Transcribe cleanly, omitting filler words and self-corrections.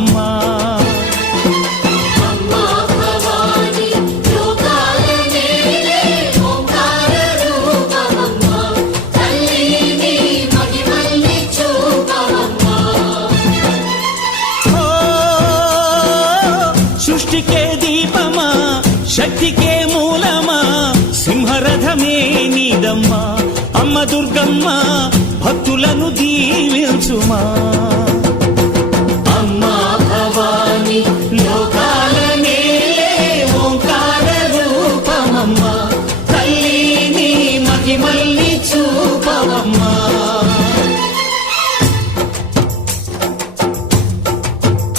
చూపవమ్మా. సృష్టికే దీపమా, శక్తికే మూలమా, సింహరథమే నీదమ్మా. అమ్మ దుర్గమ్మ భక్తులను దీవించుమా.